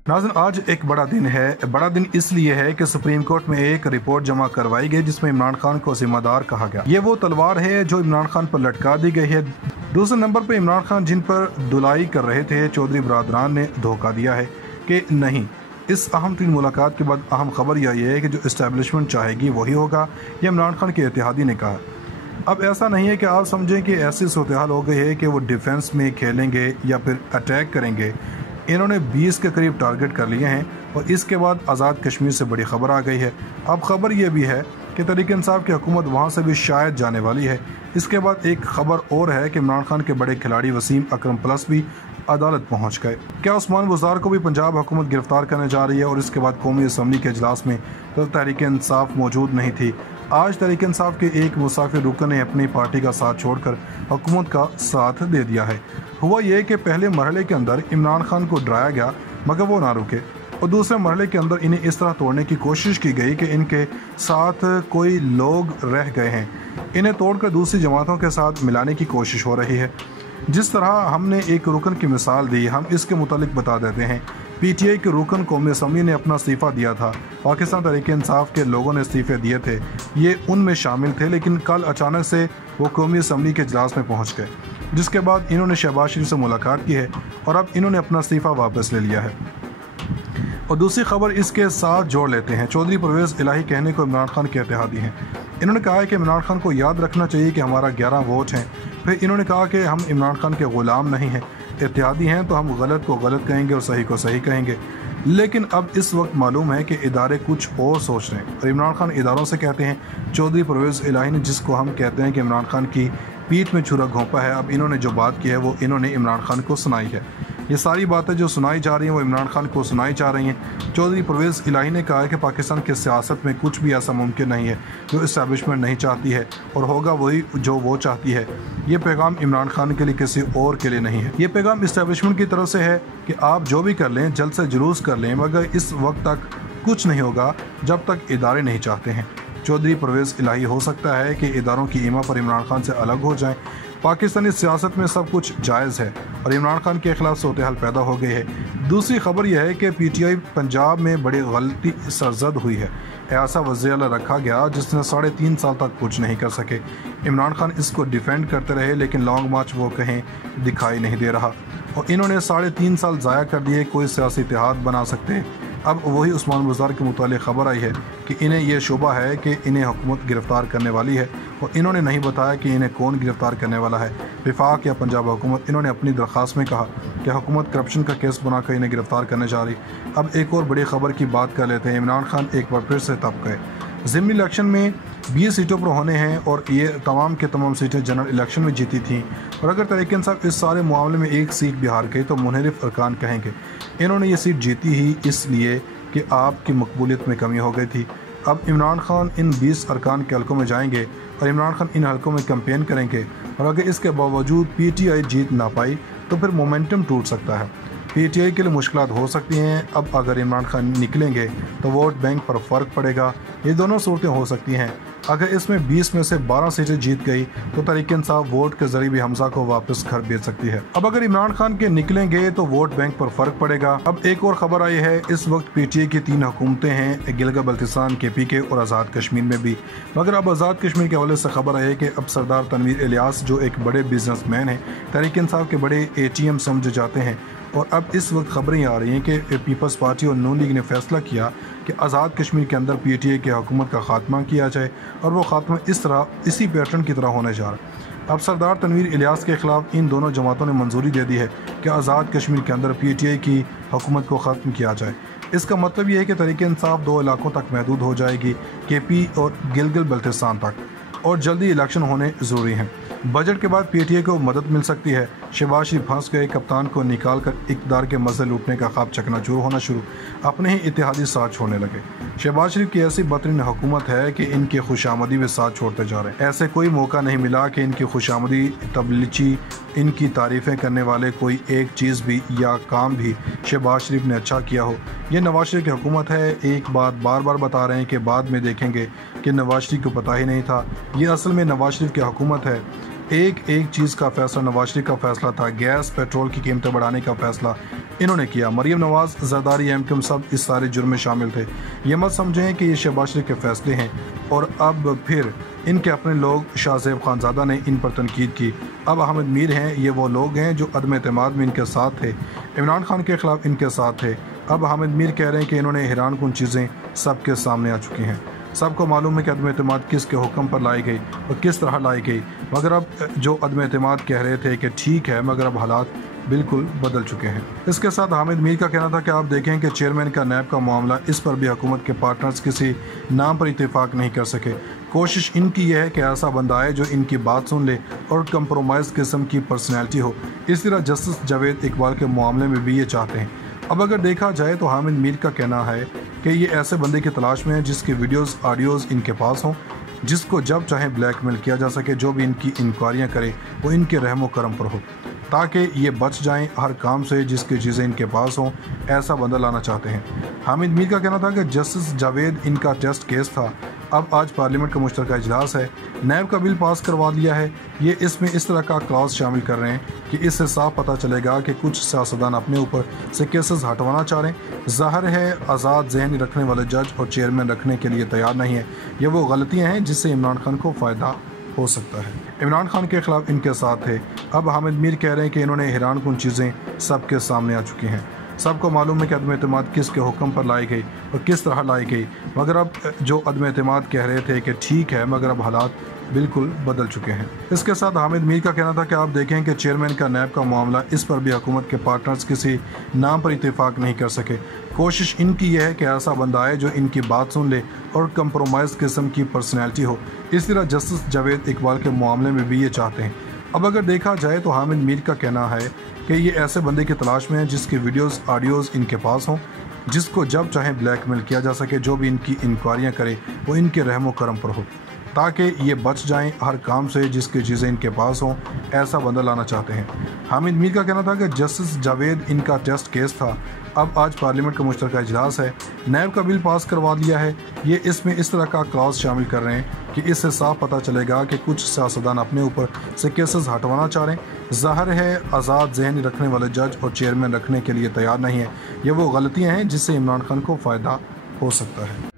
नाज़रीन, आज एक बड़ा दिन है। बड़ा दिन इसलिए है कि सुप्रीम कोर्ट में एक रिपोर्ट जमा करवाई गई जिसमें इमरान खान को जिम्मेदार कहा गया। ये वो तलवार है जो इमरान खान पर लटका दी गई है। दूसरे नंबर पर इमरान खान जिन पर धुलाई कर रहे थे चौधरी बरादरान ने धोखा दिया है कि नहीं। इस अहम तीन मुलाकात के बाद अहम खबर यही है कि जो इस्टेब्लिशमेंट चाहेगी वही होगा, ये इमरान खान के इत्तेहादी ने कहा। अब ऐसा नहीं है कि आप समझें कि ऐसी सूरत हाल हो गई है कि वो डिफेंस में खेलेंगे या फिर अटैक करेंगे। इन्होंने 20 के करीब टारगेट कर लिए हैं और इसके बाद आज़ाद कश्मीर से बड़ी खबर आ गई है। अब खबर यह भी है कि तहरीक इंसाफ की हुकूमत वहाँ से भी शायद जाने वाली है। इसके बाद एक खबर और है कि इमरान खान के बड़े खिलाड़ी वसीम अकरम प्लस भी अदालत पहुँच गए। क्या उस्मान बुज़दार को भी पंजाब हुकूमत गिरफ्तार करने जा रही है? और इसके बाद कौमी असम्बली के इजलास में तो तहरीक इंसाफ मौजूद नहीं थी। आज तहरीक इंसाफ के एक मुसाफिर रुकन ने अपनी पार्टी का साथ छोड़कर हुकूमत का साथ दे दिया है। हुआ यह कि पहले मरहले के अंदर इमरान खान को डराया गया मगर वो ना रुके, और दूसरे मरहले के अंदर इन्हें इस तरह तोड़ने की कोशिश की गई कि इनके साथ कोई लोग रह गए हैं। इन्हें तोड़कर दूसरी जमातों के साथ मिलाने की कोशिश हो रही है। जिस तरह हमने एक रुकन की मिसाल दी, हम इसके मुतालिक बता देते हैं। पीटीआई के रुकन कौमी असम्बली ने अपना इस्तीफ़ा दिया था। पाकिस्तान तहरीक इंसाफ के लोगों ने इस्तीफ़े दिए थे, ये उनमें शामिल थे, लेकिन कल अचानक से वो कौमी असम्बली के इजलास में पहुँच गए, जिसके बाद इन्होंने शहबाज शरीफ से मुलाकात की है और अब इन्होंने अपना इस्तीफ़ा वापस ले लिया है। और दूसरी खबर इसके साथ जोड़ लेते हैं। चौधरी परवेज़ इलाही कहने को इमरान खान के इत्तेहादी हैं। इन्होंने कहा है कि इमरान खान को याद रखना चाहिए कि हमारा 11 वोट हैं। फिर इन्होंने कहा कि हम इमरान खान के ग़ुलाम नहीं हैं, इत्तेहादी हैं तो हम गलत को गलत कहेंगे और सही को सही कहेंगे। लेकिन अब इस वक्त मालूम है कि इदारे कुछ और सोच रहे हैं और इमरान खान इदारों से कहते हैं। चौधरी परवेज़ इलाही ने, जिसको हम कहते हैं कि इमरान खान की पीठ में छुरा घोंपा है, अब इन्होंने जो बात की है वो इन्होंने इमरान खान को सुनाई है। ये सारी बातें जो सुनाई जा रही हैं वो इमरान खान को सुनाई जा रही हैं। चौधरी परवेज़ इलाही ने कहा है कि पाकिस्तान की सियासत में कुछ भी ऐसा मुमकिन नहीं है जो इस्टेब्लिशमेंट नहीं चाहती है, और होगा वही जो वो चाहती है। ये पैगाम इमरान खान के लिए किसी और के लिए नहीं है। ये पैगाम इस्टेब्लिशमेंट की तरफ से है कि आप जो भी कर लें, जल्द से जुलूस कर लें, मगर इस वक्त तक कुछ नहीं होगा जब तक इदारे नहीं चाहते हैं। चौधरी परवेज़ इलाही हो सकता है कि इदारों की ईमा पर इमरान खान से अलग हो जाएं। पाकिस्तानी सियासत में सब कुछ जायज़ है और इमरान खान के खिलाफ सूरत हाल पैदा हो गई है। दूसरी खबर यह है कि पीटीआई पंजाब में बड़ी गलती सरजद हुई है। ऐसा वज़ीर आला रखा गया जिसने 3.5 साल तक कुछ नहीं कर सके। इमरान खान इसको डिफेंड करते रहे, लेकिन लॉन्ग मार्च वो कहीं दिखाई नहीं दे रहा और इन्होंने 3.5 साल ज़ाया कर दिए। कोई सियासी इत्तेहाद बना सकते। अब वही उस्मान बुज़दार के मुतालिक खबर आई है कि इन्हें यह शुबा है कि इन्हें हुकूमत गिरफ़्तार करने वाली है, और इन्होंने नहीं बताया कि इन्हें कौन गिरफ़्तार करने वाला है, विफाक या पंजाब हुकूमत। इन्होंने अपनी दरख्वास्त में कहा कि हुकूमत करप्शन का केस बनाकर इन्हें गिरफ़्तार करने जा रही। अब एक और बड़ी खबर की बात कर लेते हैं। इमरान खान एक बार फिर से तब गए। ज़िमनी इलेक्शन में 20 सीटों पर होने हैं और ये तमाम के तमाम सीटें जनरल इलेक्शन में जीती थीं, और अगर तहरीक इंसाफ इस सारे मामले में एक सीट भी हार गई तो मुनहरिफ अरकान कहेंगे इन्होंने ये सीट जीती ही इसलिए कि आपकी मकबूलियत में कमी हो गई थी। अब इमरान खान इन 20 अरकान के हलकों में जाएंगे और इमरान खान इन हलकों में कैंपेन करेंगे, और अगर इसके बावजूद पीटीआई जीत ना पाई तो फिर मोमेंटम टूट सकता है। पीटीआई के लिए मुश्किलात हो सकती हैं। अब अगर इमरान खान निकलेंगे तो वोट बैंक पर फ़र्क पड़ेगा। ये दोनों सूरतें हो सकती हैं। अगर इसमें 20 में से 12 सीटें जीत गई तो तहरीक इंसाफ वोट के जरिए भी हमजा को वापस घर भेज सकती है। अब अगर इमरान खान के निकलेंगे तो वोट बैंक पर फ़र्क पड़ेगा। अब एक और ख़बर आई है, इस वक्त पीटीआई की 3 हुकूमतें हैं, गिलगित बल्तिस्तान, केपीके और आज़ाद कश्मीर में भी। मगर अब आज़ाद कश्मीर के हवाले से खबर आई है कि अब सरदार तनवीर इलियास जो एक बड़े बिजनेसमैन हैं, तहरीक इंसाफ के बड़े ATM समझे जाते हैं, और अब इस वक्त खबरें आ रही हैं कि पीपल्स पार्टी और नून लीग ने फैसला किया कि आज़ाद कश्मीर के अंदर पीटीआई की हुकूमत का खात्मा किया जाए, और वो खात्मा इसी पैटर्न की तरह होने जा रहा है। अब सरदार तनवीर इलियास के ख़िलाफ़ इन दोनों जमातों ने मंजूरी दे दी है कि आज़ाद कश्मीर के अंदर पीटीआई की हुकूमत को ख़त्म किया जाए। इसका मतलब ये है कि तहरीक इंसाफ 2 इलाकों तक महदूद हो जाएगी, केपी और गिलगित बल्तिस्तान तक, और जल्दी इलेक्शन होने ज़रूरी हैं। बजट के बाद पीटीआई को मदद मिल सकती है। शहबाज शरीफ फंस गए, कप्तान को निकाल कर इक़्तिदार के मज़े लूटने का ख्वाब चकनाचूर होना शुरू, अपने ही इत्तेहादी साथ छोड़ने लगे। शहबाज शरीफ की ऐसी बदतरीन हुकूमत है कि इनकी खुशामदी में साथ छोड़ते जा रहे हैं। ऐसे कोई मौका नहीं मिला कि इनकी खुशामदी तबलीची, इनकी तारीफ़ें करने वाले कोई एक चीज़ भी या काम भी शहबाज शरीफ ने अच्छा किया हो। ये नवाज शरीफ की हुकूमत है। एक बात बार बार बता रहे हैं कि बाद में देखेंगे कि नवाज शरीफ को पता ही नहीं था। ये असल में नवाज शरीफ की हुकूमत है। एक चीज़ का फ़ैसला नवाज शरीफ का फ़ैसला था, गैस पेट्रोल की कीमतें बढ़ाने का फ़ैसला। इन्होंने किया। मरियम नवाज, जरदारी, एमकेएम सब इस सारे जुर्म में शामिल थे। ये मत समझें कि ये शहबाज शरीफ के फैसले हैं और अब फिर इनके अपने लोग शाहज़ेब खानज़ादा ने इन पर तनकीद की। अब अहमद मीर हैं, ये वो लोग हैं जो अदम एतमाद में इनके साथ थे, इमरान खान के ख़िलाफ़ इनके साथ थे। अब अहमद मीर कह रहे हैं कि इन्होंने हैरान कुन चीज़ें सबके सामने आ चुकी हैं। सबको मालूम है कि अदम एतमाद किसके हुक्म पर लाई गई और किस तरह लाई गई, मगर अब जो अदम एतमाद कह रहे थे कि ठीक है, मगर अब हालात बिल्कुल बदल चुके हैं। इसके साथ हामिद मीर का कहना था कि आप देखें कि चेयरमैन का नैब का मामला, इस पर भी हुकूमत के पार्टनर्स किसी नाम पर इत्तेफाक नहीं कर सके। कोशिश इनकी यह है कि ऐसा बंदा आए जो इनकी बात सुन ले और कंप्रोमाइज़ किस्म की पर्सनैलिटी हो। इस तरह जस्टिस जावेद इकबाल के मामले में भी ये चाहते हैं। अब अगर देखा जाए तो हामिद मीर का कहना है कि ये ऐसे बंदे की तलाश में है जिसके वीडियोज़ ऑडियोज़ इनके पास हों, जिसको जब चाहे ब्लैकमेल किया जा सके, जो भी इनकी इंक्वायरियाँ करे वो इनके रहमो करम पर हो, ताकि ये बच जाएं हर काम से जिसकी चीज़ें इनके पास हों। ऐसा बंदा लाना चाहते हैं। हामिद मीर का कहना था कि जस्टिस जावेद इनका टेस्ट केस था। अब आज पार्लियामेंट का मुश्तरका इजलास है, नैब का बिल पास करवा दिया है। ये इसमें इस तरह का क्लॉज शामिल कर रहे हैं कि इससे साफ पता चलेगा कि कुछ सियासतदान अपने ऊपर से केसेस हटवाना चाह रहे हैं। ज़ाहिर है आज़ाद जहनी रखने वाले जज और चेयरमैन रखने के लिए तैयार नहीं है। ये वो गलतियाँ हैं जिससे इमरान खान को फ़ायदा हो सकता है। इमरान खान के ख़िलाफ़ इनके साथ थे। अब हामिद मीर कह रहे हैं कि इन्होंने हैरान कुन चीज़ें सबके सामने आ चुकी हैं। सबको मालूम है कि अदम एतमाद किसके हुक्म पर लाई गई और किस तरह लाई गई, मगर अब जो अदम एतमाद कह रहे थे कि ठीक है, मगर अब हालात बिल्कुल बदल चुके हैं। इसके साथ हामिद मीर का कहना था कि आप देखें कि चेयरमैन का नैब का मामला, इस पर भी हुकूमत के पार्टनर्स किसी नाम पर इत्तेफाक नहीं कर सके। कोशिश इनकी यह है कि ऐसा बंदा आए जो इनकी बात सुन ले और कंप्रोमाइज़ किस्म की पर्सनैलिटी हो। इस तरह जस्टिस जावेद इकबाल के मामले में भी ये चाहते हैं। अब अगर देखा जाए तो हामिद मीर का कहना है कि ये ऐसे बंदे की तलाश में है जिसके वीडियोज़ ऑडियोज़ इनके पास हों, जिसको जब चाहे ब्लैकमेल किया जा सके, जो भी इनकी इंक्वायरियाँ करे वो इनके रहमो करम पर हो, ताकि ये बच जाएं हर काम से जिसकी चीज़ें इनके पास हों। ऐसा बंदा लाना चाहते हैं। हामिद मीर का कहना था कि जस्टिस जावेद इनका टेस्ट केस था। अब आज पार्लियामेंट का मुश्तरका इजलास है, नैब का बिल पास करवा दिया है। ये इसमें इस तरह का क्लॉज शामिल कर रहे हैं कि इससे साफ पता चलेगा कि कुछ सियासतदान अपने ऊपर से केसेस हटवाना चाह रहे हैं। ज़ाहिर है आज़ाद जहनी रखने वाले जज और चेयरमैन रखने के लिए तैयार नहीं है। ये वो गलतियाँ हैं जिससे इमरान खान को फ़ायदा हो सकता है।